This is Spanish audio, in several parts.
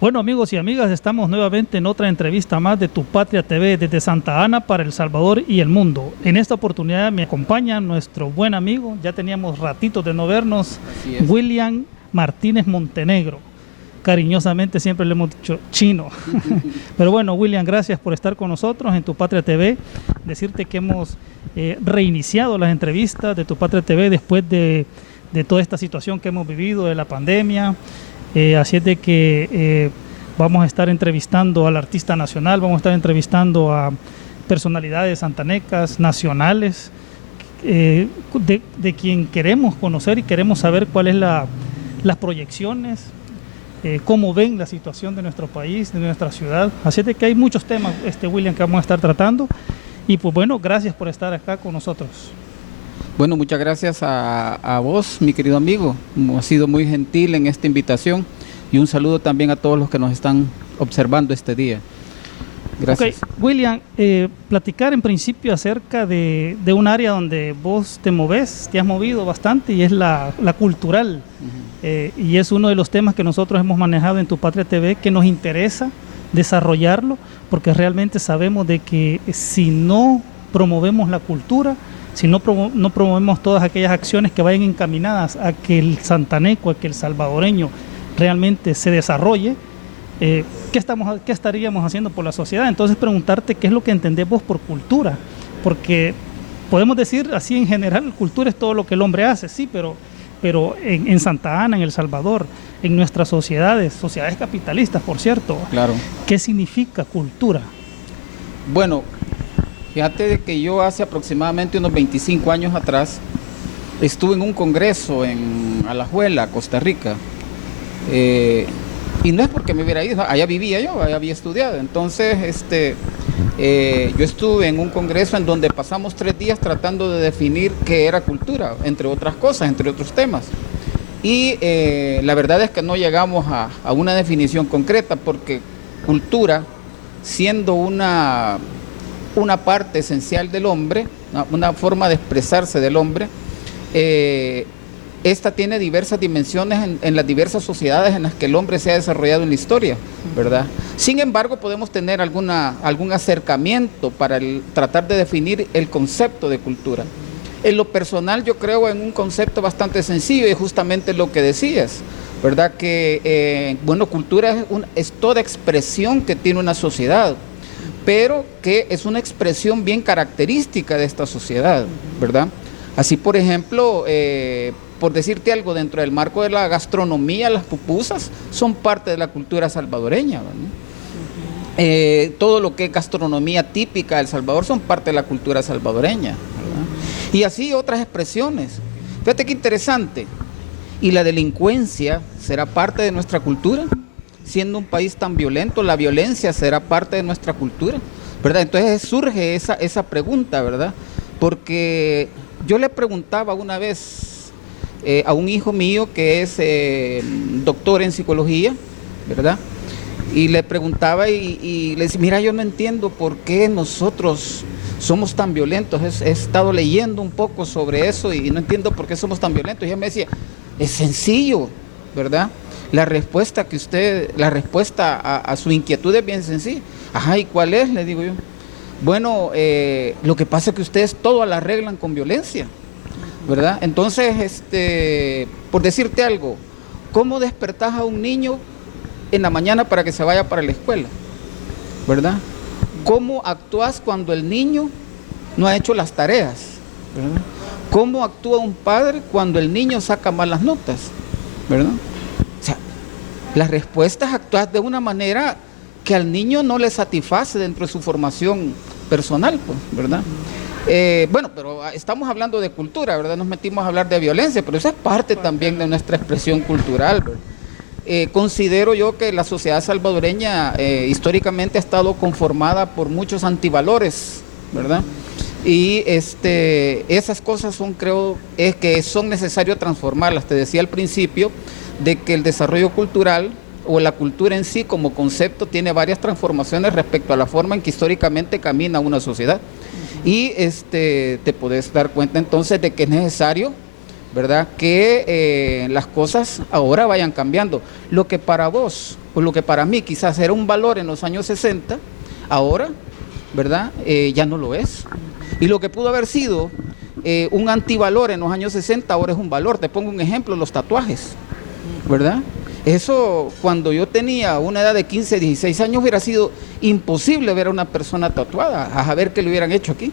Bueno, amigos y amigas, estamos nuevamente en otra entrevista más de Tu Patria TV desde Santa Ana para El Salvador y el mundo. En esta oportunidad me acompaña nuestro buen amigo, ya teníamos ratitos de no vernos, William Martínez Montenegro. Cariñosamente siempre le hemos dicho Chino. Pero bueno, William, gracias por estar con nosotros en Tu Patria TV. Decirte que hemos reiniciado las entrevistas de Tu Patria TV después de toda esta situación que hemos vivido, de la pandemia. Así es de que vamos a estar entrevistando al artista nacional, vamos a estar entrevistando a personalidades santanecas, nacionales, de quien queremos conocer y queremos saber cuáles las proyecciones, cómo ven la situación de nuestro país, de nuestra ciudad. Así es de que hay muchos temas, William, que vamos a estar tratando. Y pues bueno, gracias por estar acá con nosotros. Bueno, muchas gracias a vos, mi querido amigo. Has sido muy gentil en esta invitación y un saludo también a todos los que nos están observando este día. Gracias. Ok, William, platicar en principio acerca de un área donde vos te moves, te has movido bastante, y es la cultural. Y es uno de los temas que nosotros hemos manejado en Tu Patria TV, que nos interesa desarrollarlo, porque realmente sabemos de que si no promovemos la cultura, si no promovemos todas aquellas acciones que vayan encaminadas a que el santaneco, a que el salvadoreño realmente se desarrolle, ¿qué estaríamos haciendo por la sociedad? Entonces preguntarte qué es lo que entendés vos por cultura, porque podemos decir así en general, cultura es todo lo que el hombre hace, sí, pero en Santa Ana, en El Salvador, en nuestras sociedades capitalistas, por cierto, claro. ¿Qué significa cultura? Bueno, fíjate de que yo hace aproximadamente unos 25 años atrás estuve en un congreso en Alajuela, Costa Rica. Y no es porque me hubiera ido, allá vivía yo, allá había estudiado. Entonces, yo estuve en un congreso en donde pasamos 3 días tratando de definir qué era cultura, entre otras cosas, entre otros temas. Y la verdad es que no llegamos a una definición concreta, porque cultura, siendo una parte esencial del hombre, una forma de expresarse del hombre, esta tiene diversas dimensiones en las diversas sociedades en las que el hombre se ha desarrollado en la historia, ¿verdad? Sin embargo, podemos tener algún acercamiento para tratar de definir el concepto de cultura. En lo personal, yo creo en un concepto bastante sencillo, y justamente lo que decías, ¿verdad? Que, bueno, cultura es toda expresión que tiene una sociedad, pero que es una expresión bien característica de esta sociedad, ¿verdad? Así, por ejemplo, por decirte algo, dentro del marco de la gastronomía, las pupusas son parte de la cultura salvadoreña, ¿verdad? Todo lo que es gastronomía típica de El Salvador son parte de la cultura salvadoreña, ¿verdad? Y así otras expresiones. Fíjate qué interesante. ¿Y la delincuencia será parte de nuestra cultura? Siendo un país tan violento, la violencia será parte de nuestra cultura, ¿verdad? Entonces surge esa pregunta, ¿verdad? Porque yo le preguntaba una vez a un hijo mío que es doctor en psicología, ¿verdad? Y le preguntaba y le decía, mira, yo no entiendo por qué nosotros somos tan violentos. He estado leyendo un poco sobre eso y no entiendo por qué somos tan violentos. Y ella me decía, es sencillo, ¿verdad? La respuesta a su inquietud es bien sencilla. Ajá, ¿y cuál es? Le digo yo. Bueno, lo que pasa es que ustedes todo lo arreglan con violencia, ¿verdad? Entonces, por decirte algo, ¿cómo despertás a un niño en la mañana para que se vaya para la escuela? ¿Verdad? ¿Cómo actúas cuando el niño no ha hecho las tareas? ¿Verdad? ¿Cómo actúa un padre cuando el niño saca malas notas? ¿Verdad? O sea, las respuestas actúas de una manera que al niño no le satisface dentro de su formación personal, pues, ¿verdad? Bueno, pero estamos hablando de cultura, ¿verdad? Nos metimos a hablar de violencia, pero eso es parte también de nuestra expresión cultural, ¿verdad? Considero yo que la sociedad salvadoreña históricamente ha estado conformada por muchos antivalores, ¿verdad? Y esas cosas creo que son necesarios transformarlas. Te decía al principio de que el desarrollo cultural o la cultura en sí como concepto tiene varias transformaciones respecto a la forma en que históricamente camina una sociedad. Y te podés dar cuenta entonces de que es necesario, ¿verdad?, que las cosas ahora vayan cambiando. Lo que para vos o lo que para mí quizás era un valor en los años 60, ahora, ¿verdad? Ya no lo es. Y lo que pudo haber sido un antivalor en los años 60, ahora es un valor. Te pongo un ejemplo, los tatuajes, ¿verdad? Eso, cuando yo tenía una edad de 15, 16 años, hubiera sido imposible ver a una persona tatuada, a saber qué le hubieran hecho aquí,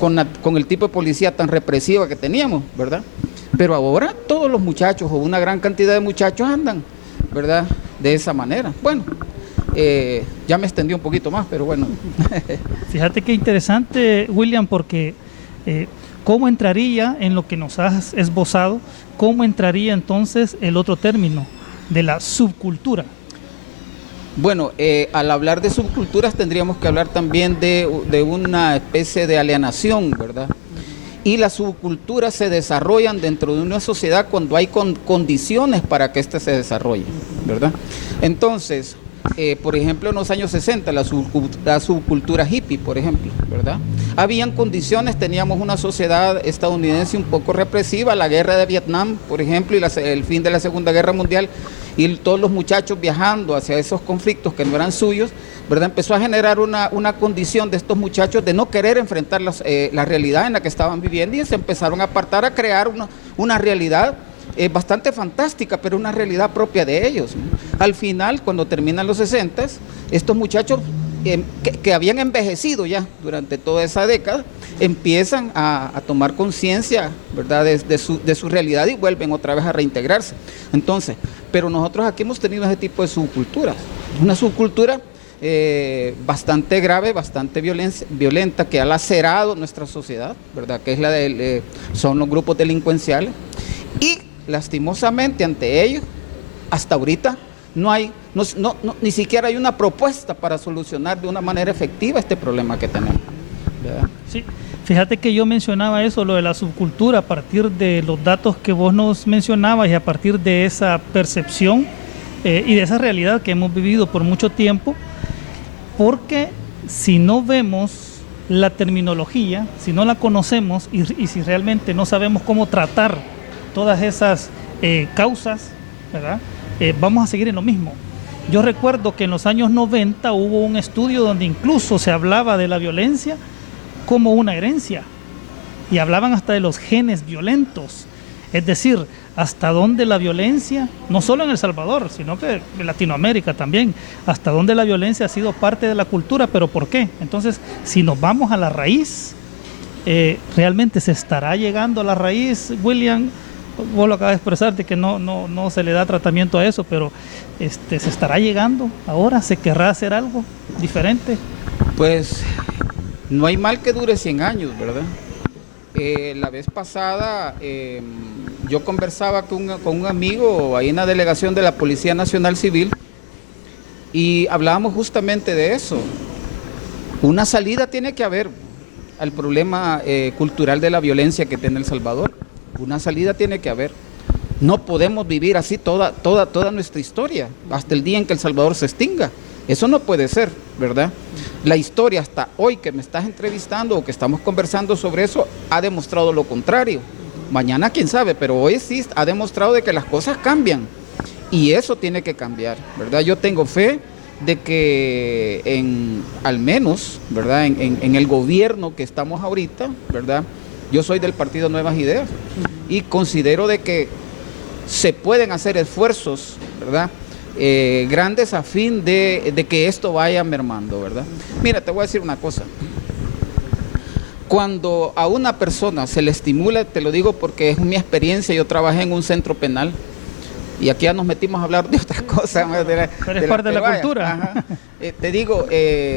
con el tipo de policía tan represiva que teníamos, ¿verdad? Pero ahora todos los muchachos, o una gran cantidad de muchachos andan, ¿verdad? De esa manera. Bueno, ya me extendí un poquito más, pero bueno. Fíjate qué interesante, William, porque ¿cómo entraría en lo que nos has esbozado? ¿Cómo entraría entonces el otro término de la subcultura? Bueno, al hablar de subculturas tendríamos que hablar también de una especie de alienación, ¿verdad? Y las subculturas se desarrollan dentro de una sociedad cuando hay condiciones para que éste se desarrolle, ¿verdad? Entonces, por ejemplo, en los años 60, la subcultura hippie, por ejemplo, ¿verdad? Habían condiciones, teníamos una sociedad estadounidense un poco represiva, la guerra de Vietnam, por ejemplo, y el fin de la Segunda Guerra Mundial, y todos los muchachos viajando hacia esos conflictos que no eran suyos, ¿verdad? Empezó a generar una condición de estos muchachos de no querer enfrentar la realidad en la que estaban viviendo, y se empezaron a apartar, a crear una realidad bastante fantástica, pero una realidad propia de ellos, ¿no? Al final, cuando terminan los 60, estos muchachos que habían envejecido ya durante toda esa década, empiezan a tomar conciencia, ¿verdad?, de su realidad, y vuelven otra vez a reintegrarse. Entonces, pero nosotros aquí hemos tenido ese tipo de subculturas, una subcultura bastante grave, bastante violenta, que ha lacerado nuestra sociedad, ¿verdad?, que es son los grupos delincuenciales, y lastimosamente ante ellos, hasta ahorita ni siquiera hay una propuesta para solucionar de una manera efectiva este problema que tenemos, ¿verdad? Sí, fíjate que yo mencionaba eso, lo de la subcultura, a partir de los datos que vos nos mencionabas y a partir de esa percepción y de esa realidad que hemos vivido por mucho tiempo, porque si no vemos la terminología, si no la conocemos y si realmente no sabemos cómo tratar todas esas causas, ¿verdad?, vamos a seguir en lo mismo. Yo recuerdo que en los años 90 hubo un estudio donde incluso se hablaba de la violencia como una herencia, y hablaban hasta de los genes violentos, es decir, hasta dónde la violencia, no solo en El Salvador, sino que en Latinoamérica también, hasta dónde la violencia ha sido parte de la cultura, pero ¿por qué? Entonces, si nos vamos a la raíz, realmente se estará llegando a la raíz, William. Vos lo acabas de expresarte que no se le da tratamiento a eso, pero se estará llegando ahora, se querrá hacer algo diferente. Pues no hay mal que dure 100 años, ¿verdad? La vez pasada yo conversaba con un amigo ahí en la delegación de la Policía Nacional Civil, y hablábamos justamente de eso. Una salida tiene que haber al problema cultural de la violencia que tiene El Salvador. Una salida tiene que haber. No podemos vivir así toda nuestra historia, hasta el día en que El Salvador se extinga. Eso no puede ser, ¿verdad? La historia hasta hoy que me estás entrevistando o que estamos conversando sobre eso ha demostrado lo contrario. Mañana quién sabe, pero hoy sí ha demostrado de que las cosas cambian, y eso tiene que cambiar, ¿verdad? Yo tengo fe de que al menos, ¿verdad?, en el gobierno que estamos ahorita, ¿verdad?, yo soy del partido Nuevas Ideas y considero de que se pueden hacer esfuerzos, ¿verdad?, grandes a fin de que esto vaya mermando, ¿verdad? Mira, te voy a decir una cosa. Cuando a una persona se le estimula, te lo digo porque es mi experiencia, yo trabajé en un centro penal, y aquí ya nos metimos a hablar de otras cosas. Pero es parte de la cultura. Ajá. Te digo,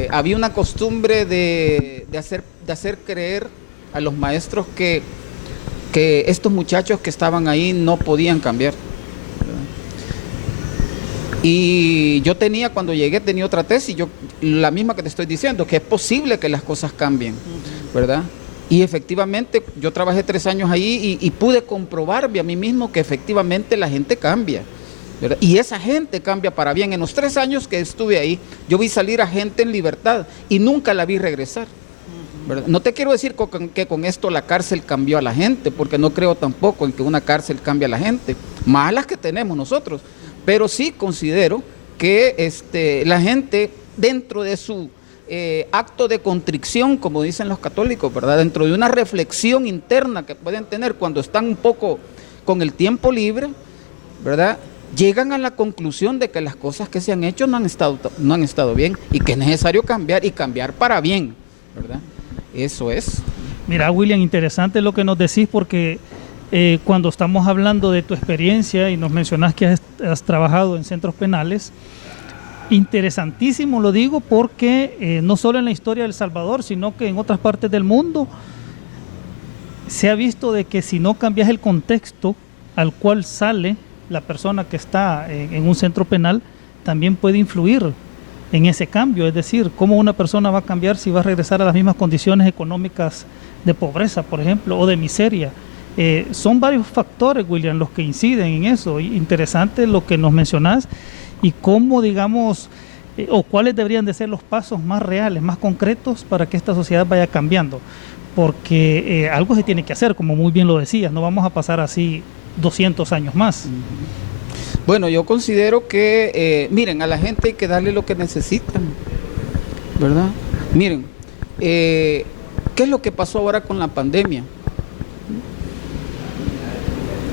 había una costumbre de hacer creer a los maestros que estos muchachos que estaban ahí no podían cambiar. Y yo cuando llegué tenía otra tesis, la misma que te estoy diciendo, que es posible que las cosas cambien, ¿verdad? Y efectivamente yo trabajé 3 años ahí y pude comprobarme a mí mismo que efectivamente la gente cambia, ¿verdad? Y esa gente cambia para bien. En los 3 años que estuve ahí, yo vi salir a gente en libertad y nunca la vi regresar, ¿verdad? No te quiero decir que con esto la cárcel cambió a la gente, porque no creo tampoco en que una cárcel cambie a la gente, más las que tenemos nosotros, pero sí considero que la gente dentro de su acto de contrición, como dicen los católicos, ¿verdad? Dentro de una reflexión interna que pueden tener cuando están un poco con el tiempo libre, ¿verdad? Llegan a la conclusión de que las cosas que se han hecho no han estado bien y que es necesario cambiar y cambiar para bien, ¿verdad? Eso es. Mira, William, interesante lo que nos decís porque cuando estamos hablando de tu experiencia y nos mencionás que has trabajado en centros penales, interesantísimo lo digo porque no solo en la historia de El Salvador, sino que en otras partes del mundo se ha visto de que si no cambias el contexto al cual sale la persona que está en un centro penal, también puede influir en ese cambio, es decir, cómo una persona va a cambiar si va a regresar a las mismas condiciones económicas de pobreza, por ejemplo, o de miseria. Son varios factores, William, los que inciden en eso. Interesante lo que nos mencionás y cómo, digamos, o cuáles deberían de ser los pasos más reales, más concretos para que esta sociedad vaya cambiando. Porque algo se tiene que hacer, como muy bien lo decías, no vamos a pasar así 200 años más. Bueno, yo considero que, miren, a la gente hay que darle lo que necesitan, ¿verdad? Miren, ¿qué es lo que pasó ahora con la pandemia?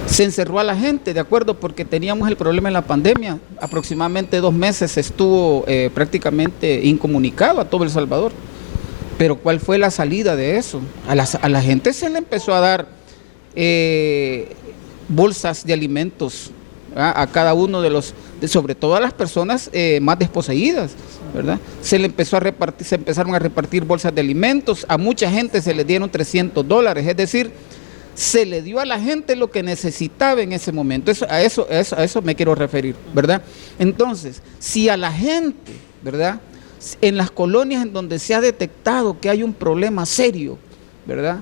Se encerró a la gente, ¿de acuerdo? Porque teníamos el problema en la pandemia. Aproximadamente 2 meses estuvo prácticamente incomunicado a todo El Salvador. Pero ¿cuál fue la salida de eso? A la gente se le empezó a dar bolsas de alimentos, ¿verdad? A cada uno sobre todo a las personas más desposeídas, ¿verdad? Se empezaron a repartir bolsas de alimentos, a mucha gente se le dieron $300, es decir, se le dio a la gente lo que necesitaba en ese momento. A eso me quiero referir, ¿verdad? Entonces, si a la gente, ¿verdad?, en las colonias en donde se ha detectado que hay un problema serio, ¿verdad?,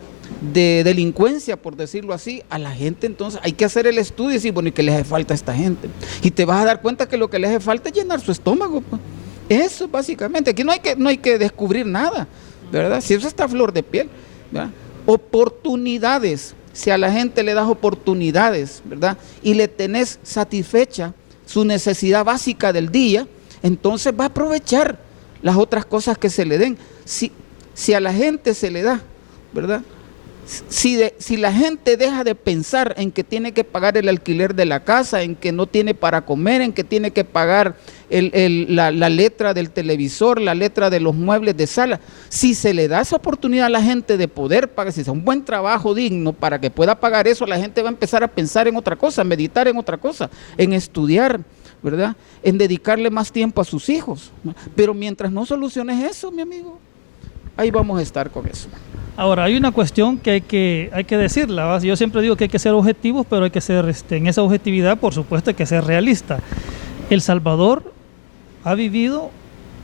de delincuencia, por decirlo así, a la gente entonces hay que hacer el estudio y decir, bueno, ¿y qué le hace falta a esta gente? Y te vas a dar cuenta que lo que le hace falta es llenar su estómago, pues. Eso básicamente, aquí no hay que descubrir nada, ¿verdad? Si eso está a flor de piel, ¿verdad? Oportunidades, si a la gente le das oportunidades, ¿verdad?, y le tenés satisfecha su necesidad básica del día, entonces va a aprovechar las otras cosas que se le den. Si a la gente se le da, ¿verdad?, si la gente deja de pensar en que tiene que pagar el alquiler de la casa, en que no tiene para comer, en que tiene que pagar la letra del televisor, la letra de los muebles de sala, si se le da esa oportunidad a la gente de poder pagar, si es un buen trabajo digno para que pueda pagar eso, la gente va a empezar a pensar en otra cosa, a meditar en otra cosa, en estudiar, ¿verdad?, en dedicarle más tiempo a sus hijos. Pero mientras no soluciones eso, mi amigo, ahí vamos a estar con eso. Ahora, hay una cuestión que hay que decirla, ¿va? Yo siempre digo que hay que ser objetivos, pero hay que ser, en esa objetividad, por supuesto, hay que ser realista. El Salvador ha vivido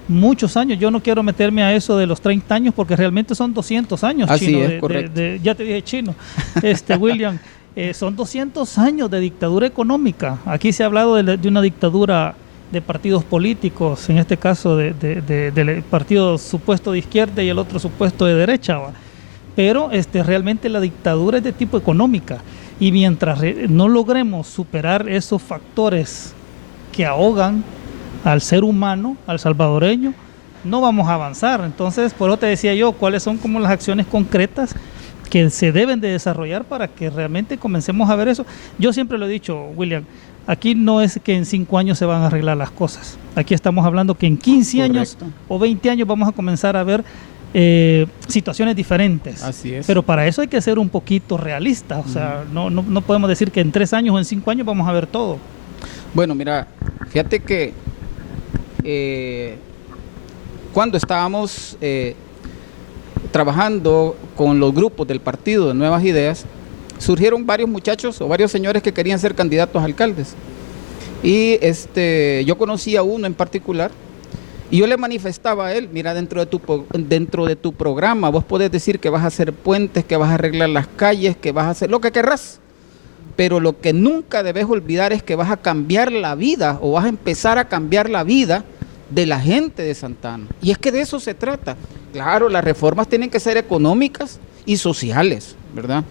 muchos años, yo no quiero meterme a eso de los 30 años, porque realmente son 200 años. Así Chino, es, correcto. Ya te dije chino, William, son 200 años de dictadura económica. Aquí se ha hablado de una dictadura de partidos políticos, en este caso del partido supuesto de izquierda y el otro supuesto de derecha, ¿va? Pero realmente la dictadura es de tipo económica y mientras no logremos superar esos factores que ahogan al ser humano, al salvadoreño, no vamos a avanzar. Entonces, por eso te decía yo, cuáles son como las acciones concretas que se deben de desarrollar para que realmente comencemos a ver eso. Yo siempre lo he dicho, William, aquí no es que en 5 años se van a arreglar las cosas. Aquí estamos hablando que en 15 años o 20 años vamos a comenzar a ver situaciones diferentes. Así es. Pero para eso hay que ser un poquito realistas. O sea, no podemos decir que en 3 años o en 5 años vamos a ver todo. Bueno, mira, fíjate que cuando estábamos trabajando con los grupos del partido de Nuevas Ideas, surgieron varios muchachos o varios señores que querían ser candidatos a alcaldes. Y yo conocí a uno en particular y yo le manifestaba a él, mira, dentro de tu programa vos podés decir que vas a hacer puentes, que vas a arreglar las calles, que vas a hacer lo que querrás, pero lo que nunca debes olvidar es que vas a cambiar la vida o vas a empezar a cambiar la vida de la gente de Santa Ana. Y es que de eso se trata. Claro, las reformas tienen que ser económicas y sociales, ¿verdad?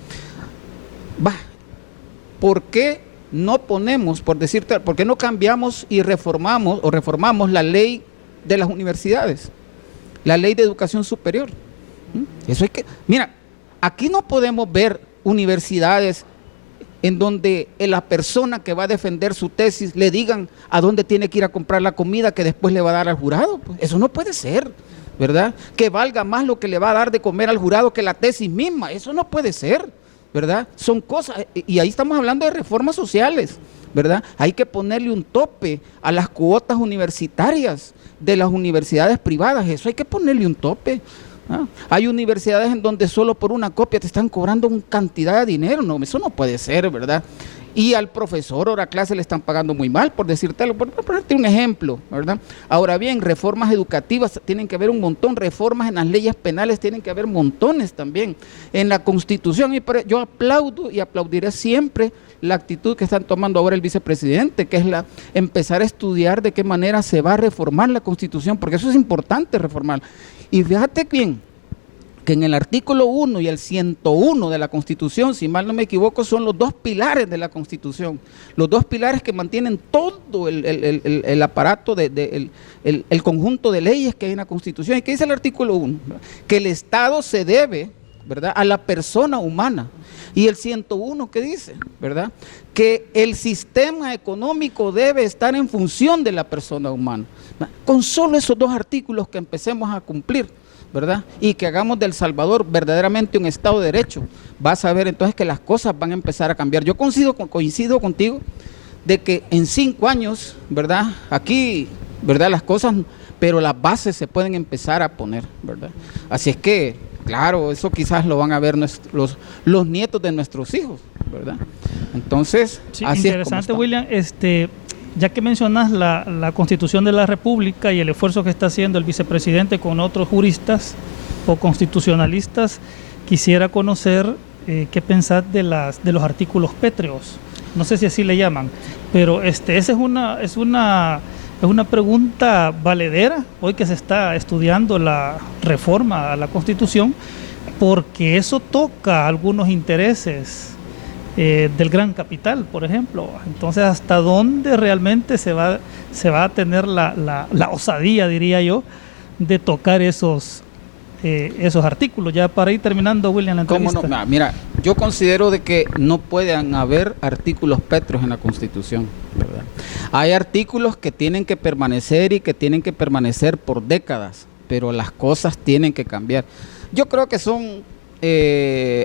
¿Por qué no ponemos, por decirte, por qué no cambiamos y reformamos la ley de las universidades, la ley de educación superior? Eso es que, mira, aquí no podemos ver universidades en donde la persona que va a defender su tesis le digan a dónde tiene que ir a comprar la comida que después le va a dar al jurado. Pues eso no puede ser, ¿verdad? Que valga más lo que le va a dar de comer al jurado que la tesis misma. Eso no puede ser, ¿verdad? Son cosas, y ahí estamos hablando de reformas sociales, ¿verdad? Hay que ponerle un tope a las cuotas universitarias de las universidades privadas. Eso hay que ponerle un tope. Hay universidades en donde solo por una copia te están cobrando una cantidad de dinero. No, eso no puede ser, ¿verdad? Y al profesor hora clase le están pagando muy mal, por decírtelo, por ponerte un ejemplo, ¿verdad? Ahora bien, reformas educativas tienen que haber un montón, reformas en las leyes penales tienen que haber montones también. En la Constitución, yo aplaudo y aplaudiré siempre la actitud que están tomando ahora el vicepresidente, que es empezar a estudiar de qué manera se va a reformar la Constitución, porque eso es importante reformar. Y fíjate bien, que en el artículo 1 y el 101 de la Constitución, si mal no me equivoco, son los dos pilares de la Constitución, los dos pilares que mantienen todo el aparato, el conjunto de leyes que hay en la Constitución. ¿Y qué dice el artículo 1? Que el Estado se debe, ¿verdad?, a la persona humana. Y el 101, ¿qué dice? ¿Verdad? Que el sistema económico debe estar en función de la persona humana. Con solo esos dos artículos que empecemos a cumplir, ¿verdad? Y que hagamos de El Salvador verdaderamente un Estado de Derecho, vas a ver entonces que las cosas van a empezar a cambiar. Yo coincido contigo de que en 5 años, ¿verdad?, aquí, ¿verdad?, las cosas, pero las bases se pueden empezar a poner, ¿verdad? Así es que, claro, eso quizás lo van a ver los nietos de nuestros hijos, ¿verdad? Entonces, sí, así interesante, es como William, ya que mencionas la Constitución de la República y el esfuerzo que está haciendo el vicepresidente con otros juristas o constitucionalistas, quisiera conocer qué pensás de los artículos pétreos. No sé si así le llaman, pero esa es una pregunta valedera hoy que se está estudiando la reforma a la Constitución, porque eso toca algunos intereses del gran capital, por ejemplo. Entonces, ¿hasta dónde realmente se va a tener la osadía, diría yo, de tocar esos artículos? Ya para ir terminando, William, la entrevista. ¿Cómo no? Mira, yo considero de que no pueden haber artículos pétreos en la Constitución, ¿verdad? Hay artículos que tienen que permanecer y que tienen que permanecer por décadas, pero las cosas tienen que cambiar. Yo creo que son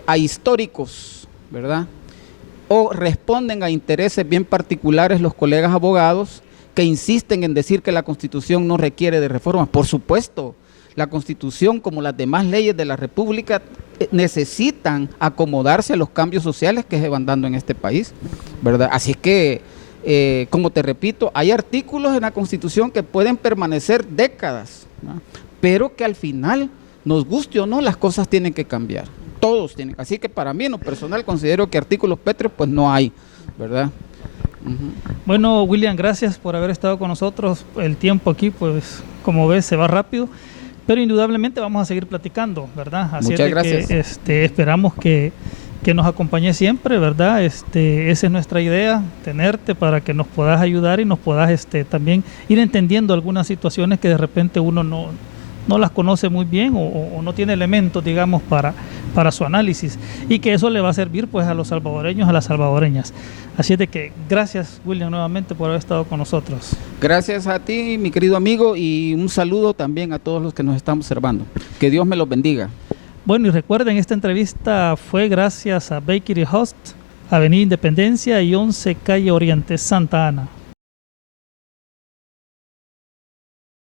ahistóricos, ¿verdad?, o responden a intereses bien particulares los colegas abogados que insisten en decir que la Constitución no requiere de reformas. Por supuesto, la Constitución, como las demás leyes de la República, necesitan acomodarse a los cambios sociales que se van dando en este país, ¿verdad? Así es que, como te repito, hay artículos en la Constitución que pueden permanecer décadas, ¿no?, pero que al final, nos guste o no, las cosas tienen que cambiar. Todos tienen. Así que para mí, en lo personal, considero que artículos pétreos, pues no hay, ¿verdad? Bueno, William, gracias por haber estado con nosotros. El tiempo aquí, pues, como ves, se va rápido, pero indudablemente vamos a seguir platicando, ¿verdad? Así Muchas es gracias. Que esperamos que nos acompañes siempre, ¿verdad? Esa es nuestra idea, tenerte para que nos puedas ayudar y nos puedas también ir entendiendo algunas situaciones que de repente uno no las conoce muy bien o no tiene elementos, digamos, para su análisis, y que eso le va a servir pues a los salvadoreños, a las salvadoreñas. Así es de que gracias, William, nuevamente por haber estado con nosotros. Gracias a ti, mi querido amigo, y un saludo también a todos los que nos están observando. Que Dios me los bendiga. Bueno, y recuerden, esta entrevista fue gracias a Bakery Host, Avenida Independencia y 11 Calle Oriente, Santa Ana.